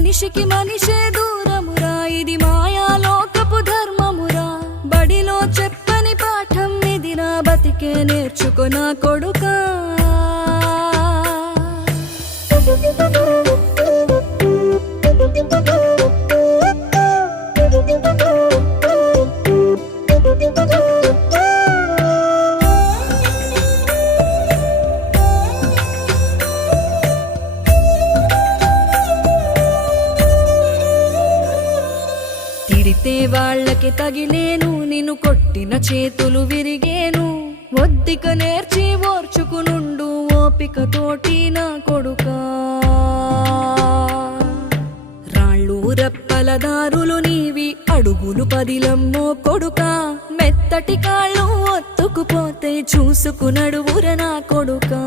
మనిషికి మనిషే దూరమురా, ఇది మాయాలోకపు ధర్మమురా. బడిలో చెప్పని పాఠం ఇది, నా బతికే నేర్చుకో నా కొడుకా. తిడితే వాళ్ళకి తగిలేను, నిన్ను కొట్టిన చేతులు విరిగేను. ఒద్దిక నేర్చి ఓర్చుకునుండు ఓపికతోటి నా కొడుకా. రాళ్ళు రెప్పల దారులు నీవి, అడుగులు పదిలమ్మో కొడుకా. మెత్తటి కాళ్ళు ఒత్తుకుపోతే చూసుకునడువుర నా కొడుకా.